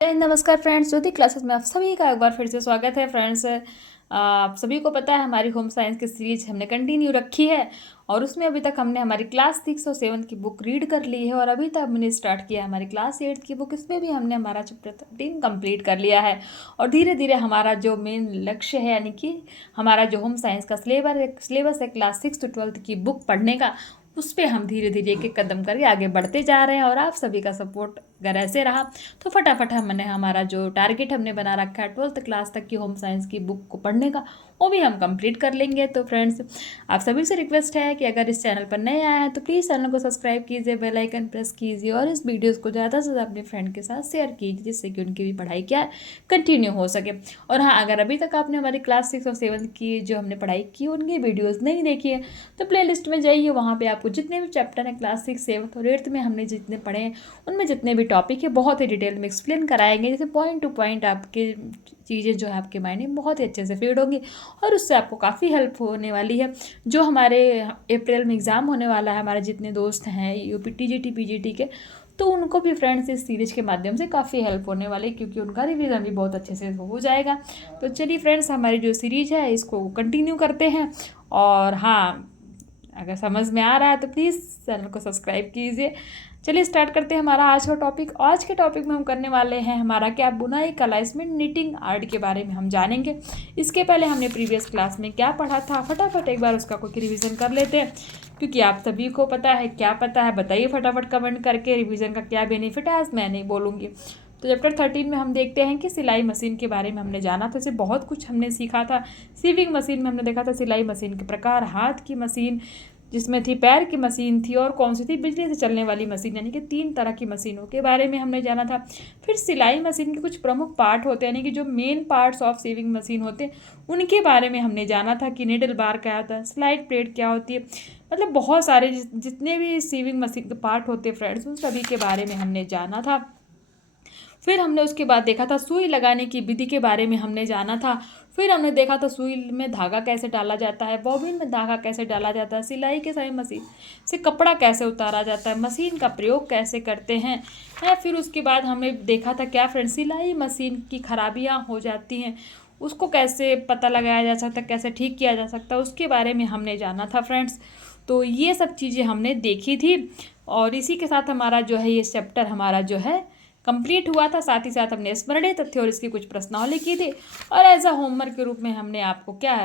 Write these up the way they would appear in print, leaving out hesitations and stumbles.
नमस्कार फ्रेंड्स, ज्योति क्लासेस में आप सभी का एक बार फिर से स्वागत है फ्रेंड्स। आप सभी को पता है हमारी होम साइंस की सीरीज हमने कंटिन्यू रखी है और उसमें अभी तक हमने हमारी क्लास 6 और 7 की बुक रीड कर ली है और अभी तक हमने स्टार्ट किया हमारी क्लास 8 की बुक। इसमें भी हमने हमारा चैप्टर 13 कंप्लीट कर लिया है और धीरे धीरे हमारा जो मेन लक्ष्य है यानी कि हमारा जो होम साइंस का सिलेबस है क्लास 6 to 12 की बुक पढ़ने का, उस पर हम धीरे धीरे एक एक कदम करके आगे बढ़ते जा रहे हैं। और आप सभी का सपोर्ट अगर ऐसे रहा तो फटाफट हमने हमारा जो टारगेट हमने बना रखा है 12th क्लास तक की होम साइंस की बुक को पढ़ने का, वो भी हम कंप्लीट कर लेंगे। तो फ्रेंड्स, आप सभी से रिक्वेस्ट है कि अगर इस चैनल पर नए आए हैं तो प्लीज़ चैनल को सब्सक्राइब कीजिए, बेल आइकन प्रेस कीजिए और इस वीडियोस को ज़्यादा से ज़्यादा अपने फ्रेंड के साथ शेयर कीजिए जिससे कि उनकी भी पढ़ाई क्या कंटिन्यू हो सके। और हाँ, अगर अभी तक आपने हमारी क्लास 6 और 7 की जो हमने पढ़ाई की उनकी वीडियोज़ नहीं देखी है तो प्ले लिस्ट में जाइए, वहाँ पर आपको जितने भी चैप्टर हैं क्लास 6, 7 और 8 में हमने जितने पढ़े हैं उनमें जितने भी टॉपिक है बहुत ही डिटेल में एक्सप्लेन कराएंगे, जैसे पॉइंट टू पॉइंट आपके चीज़ें जो है आपके माइंड में बहुत ही अच्छे से फीड होंगी और उससे आपको काफ़ी हेल्प होने वाली है। जो हमारे अप्रैल में एग्ज़ाम होने वाला है, हमारे जितने दोस्त हैं यूपी टीजीटी पीजीटी के, तो उनको भी फ्रेंड्स इस सीरीज के माध्यम से काफ़ी हेल्प होने वाली है क्योंकि उनका रिवीजन भी बहुत अच्छे से हो जाएगा। तो चलिए फ्रेंड्स, हमारी जो सीरीज है इसको कंटिन्यू करते हैं। और हाँ, अगर समझ में आ रहा है तो प्लीज़ चैनल को सब्सक्राइब कीजिए। चलिए स्टार्ट करते हैं हमारा आज का टॉपिक। आज के टॉपिक में हम करने वाले हैं हमारा क्या, बुनाई कला, इसमें निटिंग आर्ट के बारे में हम जानेंगे। इसके पहले हमने प्रीवियस क्लास में क्या पढ़ा था, फटाफट एक बार उसका कोई रिवीजन कर लेते हैं क्योंकि आप सभी को पता है। क्या पता है बताइए फटाफट कमेंट करके, रिवीजन का क्या बेनिफिट है आज मैं नहीं बोलूँगी। तो चैप्टर 13 में हम देखते हैं कि सिलाई मशीन के बारे में हमने जाना था, इसे बहुत कुछ हमने सीखा था। सीविंग मशीन में हमने देखा था सिलाई मशीन के प्रकार, हाथ की मशीन जिसमें थी, पैर की मशीन थी और कौन सी थी, बिजली से चलने वाली मशीन, यानी कि 3 तरह की मशीनों के बारे में हमने जाना था। फिर सिलाई मशीन के कुछ प्रमुख पार्ट होते हैं यानी कि जो main parts of sewing machine होते हैं उनके बारे में हमने जाना था कि निडल बार क्या होता है, स्लाइड प्लेट क्या होती है, मतलब बहुत सारे जितने भी सीविंग मशीन के पार्ट होते हैं फ्रेंड्स उन सभी के बारे में हमने जाना था। फिर हमने उसके बाद देखा था सुई लगाने की विधि के बारे में हमने जाना था। फिर हमने देखा था सुई में धागा कैसे डाला जाता है, बॉबिन में धागा कैसे डाला जाता है, सिलाई के समय मशीन से कपड़ा कैसे उतारा जाता है, मशीन का प्रयोग कैसे करते हैं। फिर उसके बाद हमने देखा था क्या फ्रेंड्स, सिलाई मशीन की खराबियाँ हो जाती हैं उसको कैसे पता लगाया जा सकता है, कैसे ठीक किया जा सकता है, उसके बारे में हमने जाना था फ्रेंड्स। तो ये सब चीज़ें हमने देखी थी और इसी के साथ हमारा जो है ये चैप्टर हमारा जो है कंप्लीट हुआ था। साथ ही साथ हमने स्मरणीय तथ्य और इसकी कुछ प्रश्नावली की थी और एज अ होमवर्क के रूप में हमने आपको क्या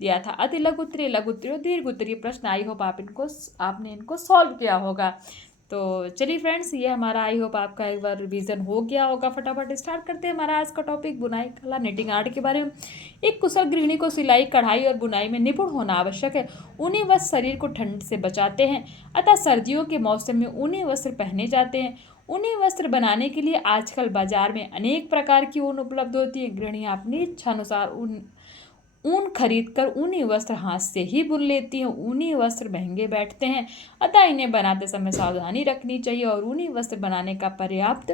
दिया था, अति लघु उत्तरीय, लघु उत्तरीय और दीर्घ उत्तरीय प्रश्न। आई होप आपने इनको सॉल्व किया होगा। तो चलिए फ्रेंड्स, ये हमारा आई होप आपका एक बार रिवीजन हो गया होगा। फटाफट स्टार्ट करते हैं हमारा आज का टॉपिक, बुनाई कला, निटिंग आर्ट के बारे में। एक कुशल गृहिणी को सिलाई, कढ़ाई और बुनाई में निपुण होना आवश्यक है। ऊनी वस्त्र शरीर को ठंड से बचाते हैं, अतः सर्दियों के मौसम में ऊनी वस्त्र पहने जाते हैं। ऊनी वस्त्र बनाने के लिए आजकल बाजार में अनेक प्रकार की ऊन उपलब्ध होती है। गृहिणियां अपनी इच्छा अनुसार ऊन खरीदकर ऊनी वस्त्र हाथ से ही बुन लेती हैं। ऊनी वस्त्र महंगे बैठते हैं अतः इन्हें बनाते समय सावधानी रखनी चाहिए और ऊनी वस्त्र बनाने का पर्याप्त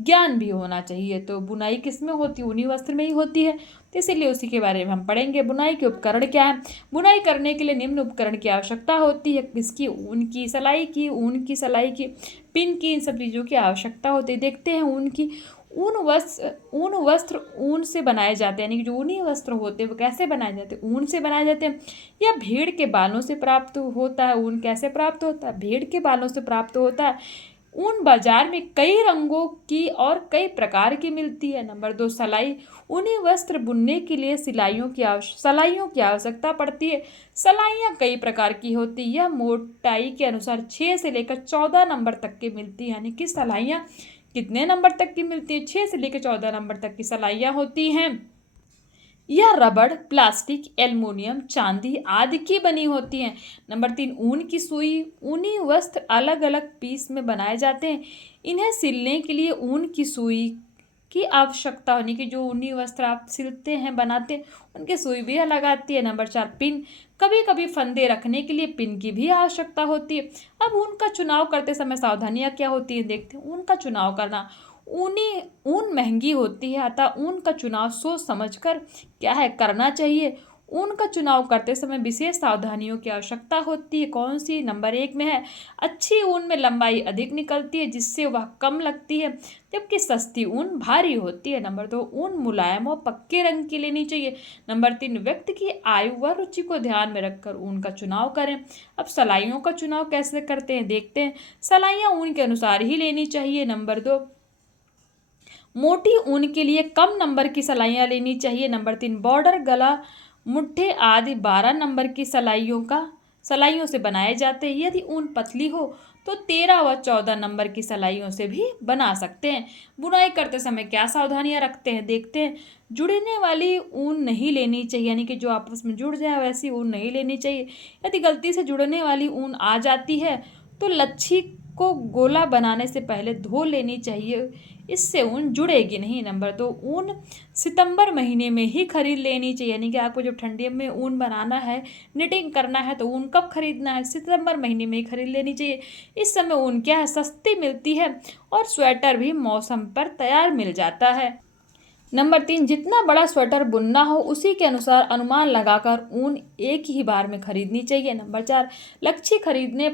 ज्ञान भी होना चाहिए। तो बुनाई किस में होती है, ऊनी वस्त्र में ही होती है, तो इसीलिए उसी के बारे में हम पढ़ेंगे। बुनाई के उपकरण क्या है, बुनाई करने के लिए निम्न उपकरण की आवश्यकता होती है। किसकी, ऊन की सिलाई की, ऊन की सिलाई की, पिन की, इन सब चीज़ों की आवश्यकता होती है। देखते हैं ऊन की, ऊन वस्त्र ऊन से बनाए जाते हैं, यानी कि जो ऊनी वस्त्र होते हैं वो कैसे बनाए जाते हैं, ऊन से बनाए जाते हैं या भेड़ के बालों से प्राप्त होता है। ऊन कैसे प्राप्त होता है, भेड़ के बालों से प्राप्त होता है। ऊन बाजार में कई रंगों की और कई प्रकार की मिलती है। नंबर 2, सलाई, ऊनी वस्त्र बुनने के लिए सलाइयों की आवश्यकता पड़ती है। सलाइयाँ कई प्रकार की होती है, यह मोटाई के अनुसार 6 से लेकर 14 नंबर तक की मिलती है, यानी कि सलाइयाँ कितने नंबर तक की मिलती है, 6 से लेकर 14 नंबर तक की सलाइयाँ होती हैं। यह रबड़, प्लास्टिक, एल्युमिनियम, चांदी आदि की बनी होती हैं। नंबर 3, ऊन की सुई, ऊनी वस्त्र अलग अलग पीस में बनाए जाते हैं। इन्हें सिलने के लिए ऊन की सुई की आवश्यकता होने की, जो ऊनी वस्त्र आप सिलते हैं बनाते हैं उनकी सुई भी अलग आती है। नंबर 4, पिन, कभी कभी फंदे रखने के लिए पिन की भी आवश्यकता होती है। अब ऊन का चुनाव करते समय सावधानियां क्या होती हैं, देखते हैं। ऊन का चुनाव करना, ऊन महंगी होती है अतः ऊन का चुनाव सोच समझकर क्या है करना चाहिए। ऊन का चुनाव करते समय विशेष सावधानियों की आवश्यकता होती है। कौन सी? नंबर 1 में है अच्छी ऊन में लंबाई अधिक निकलती है जिससे वह कम लगती है, जबकि सस्ती ऊन भारी होती है। नंबर 2, ऊन मुलायम और पक्के रंग की लेनी चाहिए। नंबर 3, व्यक्ति की आयु व रुचि को ध्यान में रखकर ऊन का चुनाव करें। अब सलाइयों का चुनाव कैसे करते हैं देखते हैं। सलाइयाँ ऊन के अनुसार ही लेनी चाहिए। नंबर 2, मोटी ऊन के लिए कम नंबर की सलाइयाँ लेनी चाहिए। नंबर 3, बॉर्डर, गला, मुट्ठे आदि 12 नंबर की सलाइयों से बनाए जाते हैं। यदि ऊन पतली हो तो 13 व 14 नंबर की सलाइयों से भी बना सकते हैं। बुनाई करते समय क्या सावधानियां रखते हैं देखते हैं। जुड़ने वाली ऊन नहीं लेनी चाहिए, यानी कि जो आपस में जुड़ जाए वैसी ऊन नहीं लेनी चाहिए। यदि गलती से जुड़ने वाली ऊन आ जाती है तो लच्छी को गोला बनाने से पहले धो लेनी चाहिए, इससे ऊन जुड़ेगी नहीं। नंबर 2, ऊन सितंबर महीने में ही खरीद लेनी चाहिए, यानी कि आपको जब ठंडी में ऊन बनाना है, निटिंग करना है, तो ऊन कब खरीदना है? सितंबर महीने में ही खरीद लेनी चाहिए। इस समय ऊन क्या है, सस्ती मिलती है और स्वेटर भी मौसम पर तैयार मिल जाता है। नंबर 3, जितना बड़ा स्वेटर बुनना हो उसी के अनुसार अनुमान लगाकर ऊन एक ही बार में खरीदनी चाहिए। नंबर 4, लच्छी खरीदने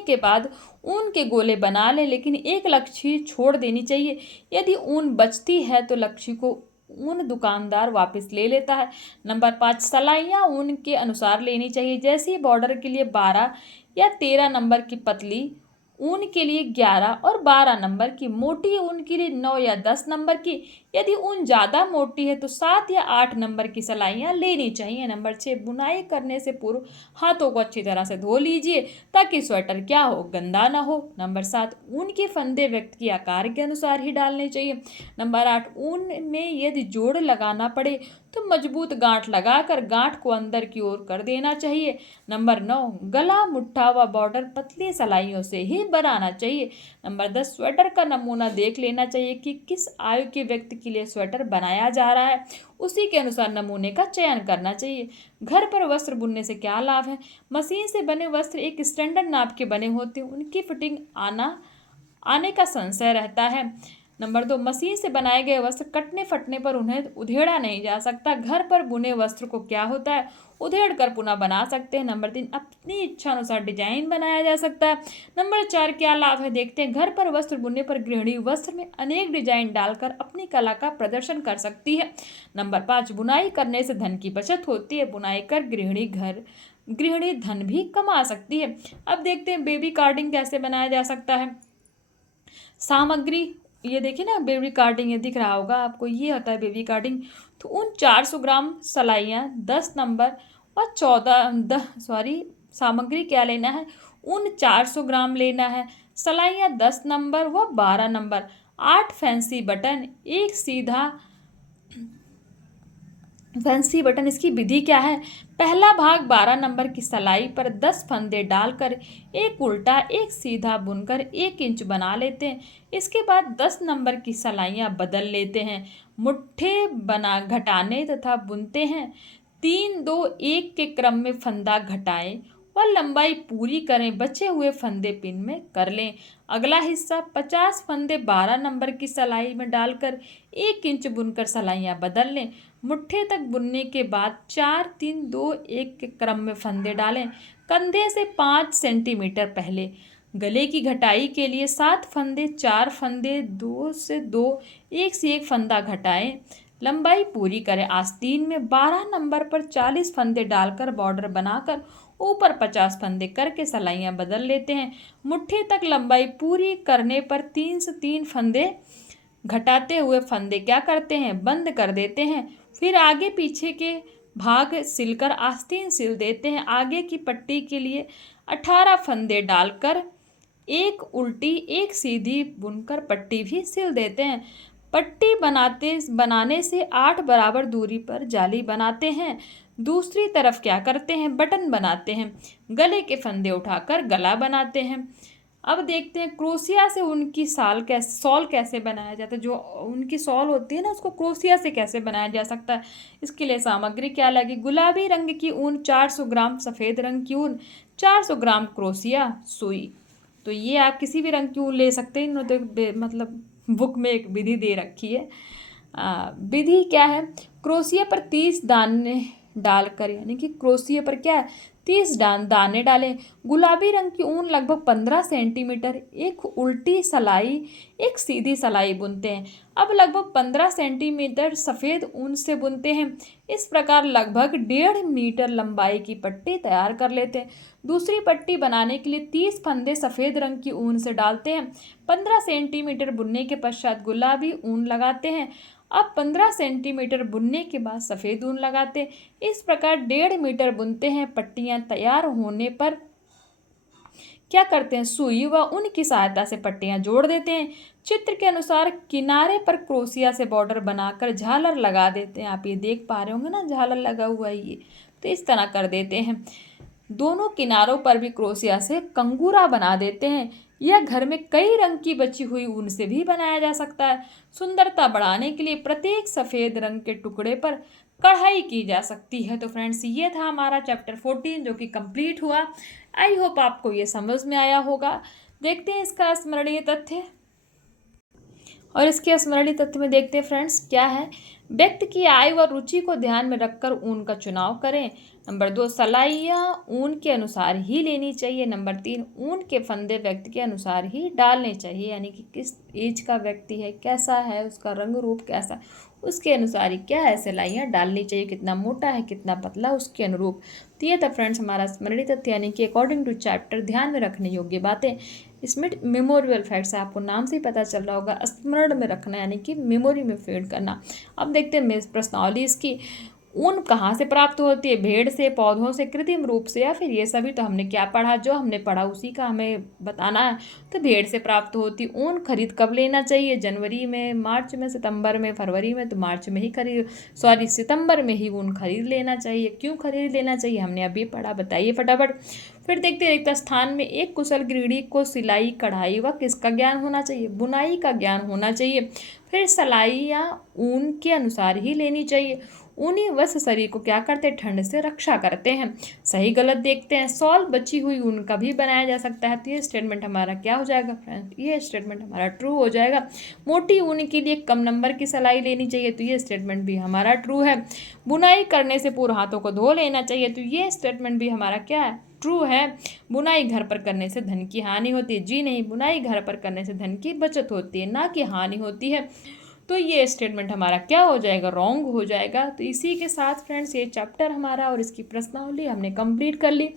के बाद ऊन के गोले बना लें, लेकिन एक लच्छी छोड़ देनी चाहिए। यदि ऊन बचती है तो लच्छी को ऊन दुकानदार वापस ले लेता है। नंबर 5, सलाइयाँ ऊन के अनुसार लेनी चाहिए, जैसे बॉर्डर के लिए 12 या 13 नंबर की पतली, ऊन के लिए 11 और 12 नंबर की, मोटी ऊन के लिए 9 या 10 नंबर की। यदि ऊन ज़्यादा मोटी है तो 7 या 8 नंबर की सलाइयाँ लेनी चाहिए। नंबर 6, बुनाई करने से पूर्व हाथों को अच्छी तरह से धो लीजिए ताकि स्वेटर क्या हो, गंदा ना हो। नंबर 7, ऊन के फंदे व्यक्ति के आकार के अनुसार ही डालने चाहिए। नंबर 8, ऊन में यदि जोड़ लगाना पड़े तो मजबूत गांठ लगाकर गांठ को अंदर की ओर कर देना चाहिए। नंबर 9, गला, मुट्ठा व बॉर्डर पतली सलाइयों से ही बनाना चाहिए। नंबर 10, स्वेटर का नमूना देख लेना चाहिए कि किस आयु के व्यक्ति के लिए स्वेटर बनाया जा रहा है, उसी के अनुसार नमूने का चयन करना चाहिए। घर पर वस्त्र बुनने से क्या लाभ है? मशीन से बने वस्त्र एक स्टैंडर्ड नाप के बने होते हैं, उनकी फिटिंग आने का संशय रहता है। नंबर 2, मशीन से बनाए गए वस्त्र कटने फटने पर उन्हें उधेड़ा नहीं जा सकता। घर पर बुने वस्त्र को क्या होता है, उधेड़ कर पुनः बना सकते हैं। नंबर 3, अपनी इच्छा अनुसार डिजाइन बनाया जा सकता है। नंबर 4, क्या लाभ है देखते हैं। घर पर वस्त्र बुनने पर गृहिणी वस्त्र में अनेक डिजाइन डालकर अपनी कला का प्रदर्शन कर सकती है। नंबर 5, बुनाई करने से धन की बचत होती है। बुनाई कर गृहिणी धन भी कमा सकती है। अब देखते हैं बेबी कार्डिंग कैसे बनाया जा सकता है। सामग्री, ये देखिए ना, बेबी कार्डिंग, ये दिख रहा होगा आपको, ये होता है बेबी कार्डिंग। तो उन 400 ग्राम सलाइयाँ 10 नंबर और 14 सामग्री क्या लेना है, उन 400 ग्राम लेना है, सलाइयाँ 10 नंबर व 12 नंबर, 8 फैंसी बटन। इसकी विधि क्या है? पहला भाग 12 नंबर की सलाई पर 10 फंदे डालकर एक उल्टा एक सीधा बुनकर 1 इंच बना लेते हैं। इसके बाद 10 नंबर की सलाइयाँ बदल लेते हैं, मुट्ठे बना घटाने तथा बुनते हैं। 3 2 1 के क्रम में फंदा घटाएं और लंबाई पूरी करें, बचे हुए फंदे पिन में कर लें। अगला हिस्सा 50 फंदे 12 नंबर की सलाई में डालकर 1 इंच बुनकर सलाइयाँ बदल लें। मुट्ठे तक बुनने के बाद 4 3 2 1 के क्रम में फंदे डालें। कंधे से 5 सेंटीमीटर पहले। गले की घटाई के लिए 7 फंदे, 4 फंदे, 2 से 2, 1 से 1 फंदा घटाएं, लंबाई पूरी करें। आस्तीन में 12 नंबर पर 40 फंदे डालकर बॉर्डर बनाकर ऊपर 50 फंदे करके सलाइयाँ बदल लेते हैं। मुट्ठी तक लंबाई पूरी करने पर 3 से 3 फंदे घटाते हुए फंदे क्या करते हैं, बंद कर देते हैं। फिर आगे पीछे के भाग सिलकर आस्तीन सिल देते हैं। आगे की पट्टी के लिए 18 फंदे डालकर एक उल्टी एक सीधी बुनकर पट्टी भी सिल देते हैं। पट्टी बनाने से 8 बराबर दूरी पर जाली बनाते हैं। दूसरी तरफ क्या करते हैं, बटन बनाते हैं। गले के फंदे उठाकर गला बनाते हैं। अब देखते हैं क्रोशिया से उनकी शॉल कैसे बनाया जाता है। जो उनकी शॉल होती है ना, उसको क्रोशिया से कैसे बनाया जा सकता है। इसके लिए सामग्री क्या लगी, गुलाबी रंग की ऊन 400 ग्राम, सफ़ेद रंग की ऊन 400 ग्राम, क्रोशिया सुई। तो ये आप किसी भी रंग की ऊन ले सकते हैं, इन्होंने मतलब बुक में एक विधि दे रखी है। विधि क्या है, क्रोशिया पर 30 दाने डालकर, यानी कि क्रोशिया पर क्या है 30 दाने डालें। गुलाबी रंग की ऊन लगभग 15 सेंटीमीटर, एक उल्टी सलाई एक सीधी सलाई बुनते हैं। अब लगभग 15 सेंटीमीटर सफ़ेद ऊन से बुनते हैं। इस प्रकार लगभग 1.5 मीटर लंबाई की पट्टी तैयार कर लेते हैं। दूसरी पट्टी बनाने के लिए 30 फंदे सफ़ेद रंग की ऊन से डालते हैं। 15 सेंटीमीटर बुनने के पश्चात गुलाबी ऊन लगाते हैं। अब 15 सेंटीमीटर बुनने के बाद सफ़ेद ऊन लगाते हैं। इस प्रकार 1.5 मीटर बुनते हैं। पट्टियाँ तैयार होने पर क्या करते हैं, सुई व ऊन की सहायता से पट्टियाँ जोड़ देते हैं। चित्र के अनुसार किनारे पर क्रोशिया से बॉर्डर बनाकर झालर लगा देते हैं। आप ये देख पा रहे होंगे ना, झालर लगा हुआ है ये, तो इस तरह कर देते हैं। दोनों किनारों पर भी क्रोशिया से कंगूरा बना देते हैं। यह घर में कई रंग की बची हुई ऊन से भी बनाया जा सकता है। सुंदरता बढ़ाने के लिए प्रत्येक सफ़ेद रंग के टुकड़े पर कढ़ाई की जा सकती है। तो फ्रेंड्स, ये था हमारा चैप्टर 14 जो कि कंप्लीट हुआ। आई होप आपको ये समझ में आया होगा। देखते हैं इसका स्मरणीय तथ्य, और इसके स्मरणीय तथ्य में देखते हैं फ्रेंड्स क्या है। व्यक्ति की आय व रुचि को ध्यान में रखकर ऊन का चुनाव करें। नंबर 2, सलाइयाँ ऊन के अनुसार ही लेनी चाहिए। नंबर 3, ऊन के फंदे व्यक्ति के अनुसार ही डालने चाहिए, यानी कि किस एज का व्यक्ति है, कैसा है, उसका रंग रूप कैसा, उसके अनुसार ही क्या है सिलाइयाँ डालनी चाहिए, कितना मोटा है कितना पतला, उसके अनुरूप। तो ये था फ्रेंड्स हमारा स्मरणीय तथ्य, यानी कि अकॉर्डिंग टू चैप्टर ध्यान में रखने योग्य बातें। इसमें मेमोरियल फैक्ट्स है, आपको नाम से ही पता चल रहा होगा, स्मरण में रखना यानी कि मेमोरी में फीड करना। अब देखते हैं प्रश्नावली इसकी। ऊन कहाँ से प्राप्त होती है, भेड़ से, पौधों से, कृत्रिम रूप से, या फिर ये सभी। तो हमने क्या पढ़ा, जो हमने पढ़ा उसी का हमें बताना है। तो भेड़ से प्राप्त होती। ऊन खरीद कब लेना चाहिए, जनवरी में, मार्च में, सितंबर में, फरवरी में। तो मार्च में ही सितंबर में ही ऊन खरीद लेना चाहिए। क्यों खरीद लेना चाहिए हमने अभी पढ़ा, बताइए फटाफट। फिर देखते हैं रिक्त स्थान में एक कुशल गृहिणी को सिलाई, कढ़ाई व किसका ज्ञान होना चाहिए, बुनाई का ज्ञान होना चाहिए। फिर सिलाई या ऊन के अनुसार ही लेनी चाहिए। ऊनी वस्त्र शरीर को क्या करते हैं, ठंड से रक्षा करते हैं। सही गलत देखते हैं। सॉल बची हुई ऊन का भी बनाया जा सकता है। तो ये स्टेटमेंट हमारा क्या हो जाएगा फ्रेंड, ये स्टेटमेंट हमारा ट्रू हो जाएगा। मोटी ऊन के लिए कम नंबर की सिलाई लेनी चाहिए। तो ये स्टेटमेंट भी हमारा ट्रू है। बुनाई करने से पूर्व हाथों को धो लेना चाहिए। तो ये स्टेटमेंट भी हमारा क्या है, ट्रू है। बुनाई घर पर करने से धन की हानि होती है, जी नहीं, बुनाई घर पर करने से धन की बचत होती है, ना कि हानि होती है। तो ये स्टेटमेंट हमारा क्या हो जाएगा, रॉन्ग हो जाएगा। तो इसी के साथ फ्रेंड्स ये चैप्टर हमारा और इसकी प्रश्नावली हमने कंप्लीट कर ली।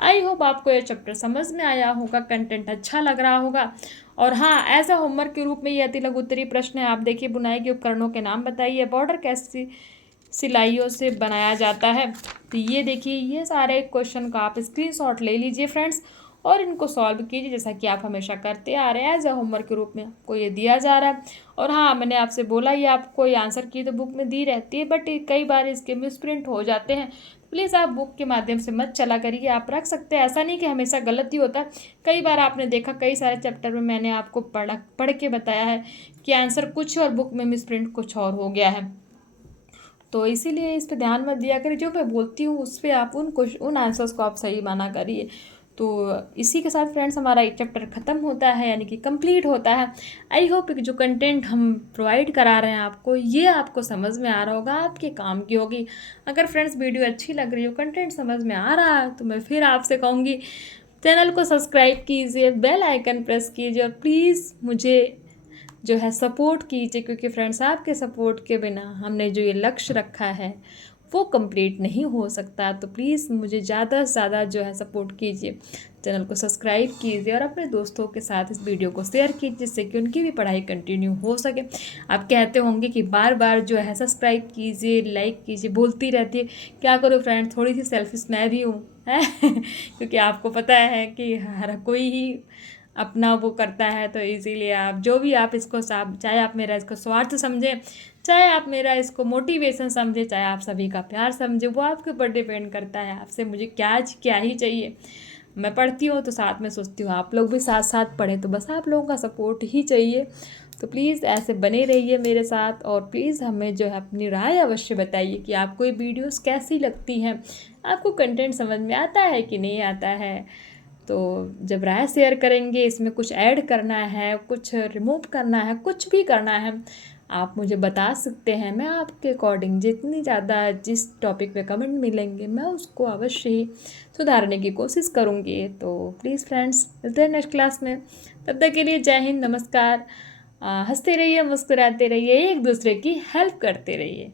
आई होप आपको ये चैप्टर समझ में आया होगा, कंटेंट अच्छा लग रहा होगा। और हाँ, एज अ होमवर्क के रूप में ये अति लघु उत्तरीय प्रश्न है। आप देखिए, बुनाई के उपकरणों के नाम बताइए, बॉर्डर कैसी सिलाइयों से बनाया जाता है। तो ये देखिए, ये सारे क्वेश्चन का आप स्क्रीनशॉट ले लीजिए फ्रेंड्स, और इनको सॉल्व कीजिए जैसा कि आप हमेशा करते आ रहे हैं। एज अ होमवर्क के रूप में आपको ये दिया जा रहा है। और हाँ, मैंने आपसे बोला ये आपको ये आंसर की तो बुक में दी रहती है, बट कई बार इसके मिसप्रिंट हो जाते हैं। प्लीज़ आप बुक के माध्यम से मत चला करिए, आप रख सकते हैं। ऐसा नहीं कि हमेशा गलत ही होता है। कई बार आपने देखा, कई सारे चैप्टर में मैंने आपको पढ़ के बताया है कि आंसर कुछ और बुक में मिसप्रिंट कुछ और हो गया है। तो इसीलिए इस पर ध्यान मत दिया करिए। जो मैं बोलती हूँ उस पर आप उन आंसर्स को आप सही माना करिए। तो इसी के साथ फ्रेंड्स हमारा एक चैप्टर ख़त्म होता है, यानी कि कंप्लीट होता है। आई होप कि जो कंटेंट हम प्रोवाइड करा रहे हैं आपको, ये आपको समझ में आ रहा होगा, आपके काम की होगी। अगर फ्रेंड्स वीडियो अच्छी लग रही हो, कंटेंट समझ में आ रहा है, तो मैं फिर आपसे कहूँगी चैनल को सब्सक्राइब कीजिए, बेल आइकन प्रेस कीजिए, और प्लीज़ मुझे जो है सपोर्ट कीजिए, क्योंकि फ्रेंड्स आपके सपोर्ट के बिना हमने जो ये लक्ष्य रखा है वो कंप्लीट नहीं हो सकता। तो प्लीज़ मुझे ज़्यादा से ज़्यादा जो है सपोर्ट कीजिए, चैनल को सब्सक्राइब कीजिए, और अपने दोस्तों के साथ इस वीडियो को शेयर कीजिए, जिससे कि उनकी भी पढ़ाई कंटिन्यू हो सके। आप कहते होंगे कि बार बार जो है सब्सक्राइब कीजिए, लाइक कीजिए, बोलती रहती है। क्या करूँ फ्रेंड्स, थोड़ी सी सेल्फिश मैं भी हूँ क्योंकि आपको पता है कि हर कोई ही अपना वो करता है। तो इसीलिए आप जो भी आप इसको चाहे आप मेरा इसको स्वार्थ समझें, चाहे आप मेरा इसको मोटिवेशन समझें, चाहे आप सभी का प्यार समझें, वो आपके ऊपर डिपेंड करता है। आपसे मुझे क्या ही चाहिए। मैं पढ़ती हूँ तो साथ में सोचती हूँ आप लोग भी साथ साथ पढ़ें, तो बस आप लोगों का सपोर्ट ही चाहिए। तो प्लीज़ ऐसे बने रहिए मेरे साथ, और प्लीज़ हमें जो है अपनी राय अवश्य बताइए कि आपको ये वीडियोस कैसी लगती हैं, आपको कंटेंट समझ में आता है कि नहीं आता है। तो जब राय शेयर करेंगे, इसमें कुछ ऐड करना है, कुछ रिमूव करना है, कुछ भी करना है, आप मुझे बता सकते हैं। मैं आपके अकॉर्डिंग जितनी ज़्यादा जिस टॉपिक पे कमेंट मिलेंगे, मैं उसको अवश्य ही सुधारने की कोशिश करूँगी। तो प्लीज़ फ्रेंड्स, मिलते हैं नेक्स्ट क्लास में। तब तक के लिए जय हिंद, नमस्कार। हंसते रहिए, मुस्कुराते रहिए, एक दूसरे की हेल्प करते रहिए।